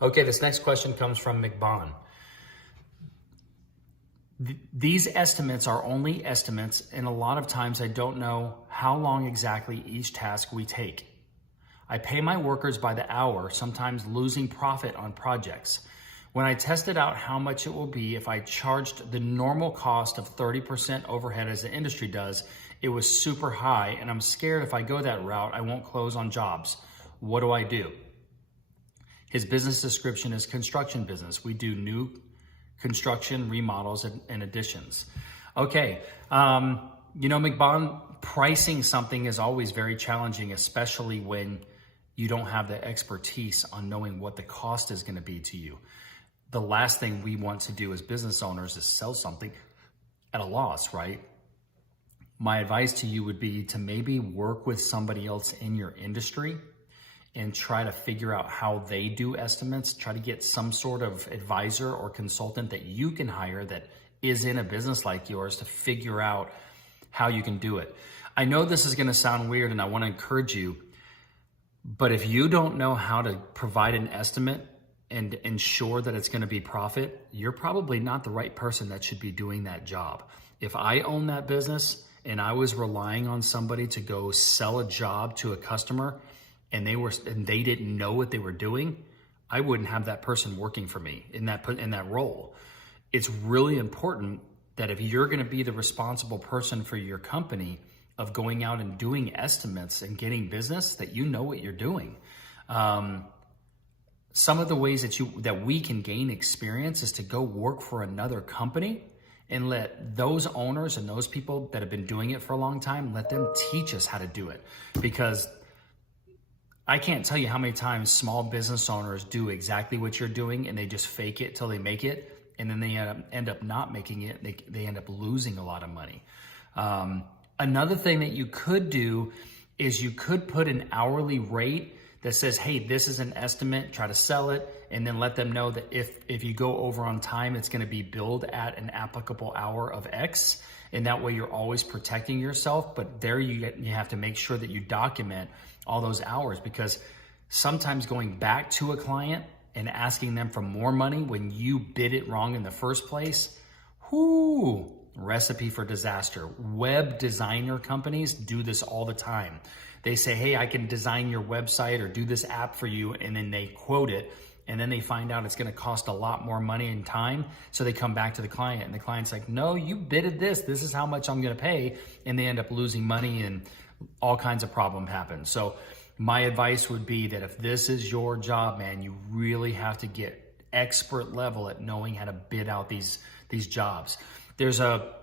Okay, this next question comes from McBonn. These estimates are only estimates, and a lot of times I don't know how long exactly each task we take. I pay my workers by the hour, sometimes losing profit on projects. When I tested out how much it will be if I charged the normal cost of 30% overhead as the industry does, it was super high, and I'm scared if I go that route, I won't close on jobs. What do I do? His business description is construction business. We do new construction, remodels, and additions. Okay, McBonn, pricing something is always very challenging, especially when you don't have the expertise on knowing what the cost is gonna be to you. The last thing we want to do as business owners is sell something at a loss, right? My advice to you would be to maybe work with somebody else in your industry and try to figure out how they do estimates. Try to get some sort of advisor or consultant that you can hire that is in a business like yours to figure out how you can do it. I know this is gonna sound weird and I wanna encourage you, but if you don't know how to provide an estimate and ensure that it's gonna be profit, you're probably not the right person that should be doing that job. If I own that business and I was relying on somebody to go sell a job to a customer and they didn't know what they were doing, I wouldn't have that person working for me in that role. It's really important that if you're gonna be the responsible person for your company of going out and doing estimates and getting business, that you know what you're doing. Some of the ways that we can gain experience is to go work for another company and let those owners and those people that have been doing it for a long time, let them teach us how to do it. Because I can't tell you how many times small business owners do exactly what you're doing and they just fake it till they make it, and then they end up not making it. They end up losing a lot of money. Another thing that you could do is you could put an hourly rate that says, hey, this is an estimate, try to sell it, and then let them know that if you go over on time, it's gonna be billed at an applicable hour of X, and that way you're always protecting yourself. But there you have to make sure that you document all those hours, because sometimes going back to a client and asking them for more money when you bid it wrong in the first place, recipe for disaster. Web designer companies do this all the time. They say, hey, I can design your website or do this app for you, and then they quote it, and then they find out it's gonna cost a lot more money and time, so they come back to the client, and the client's like, no, you bidded this is how much I'm gonna pay, and they end up losing money and all kinds of problems happen. So my advice would be that if this is your job, man, you really have to get expert level at knowing how to bid out these jobs. There's a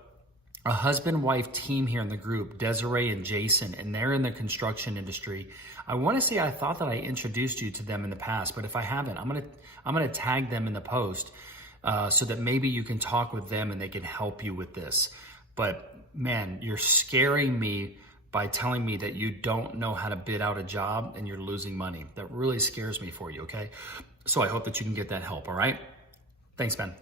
husband-wife team here in the group, Desiree and Jason, and they're in the construction industry. I wanna say I thought that I introduced you to them in the past, but if I haven't, I'm gonna tag them in the post so that maybe you can talk with them and they can help you with this. But man, you're scaring me by telling me that you don't know how to bid out a job and you're losing money. That really scares me for you, okay? So I hope that you can get that help, all right? Thanks, man.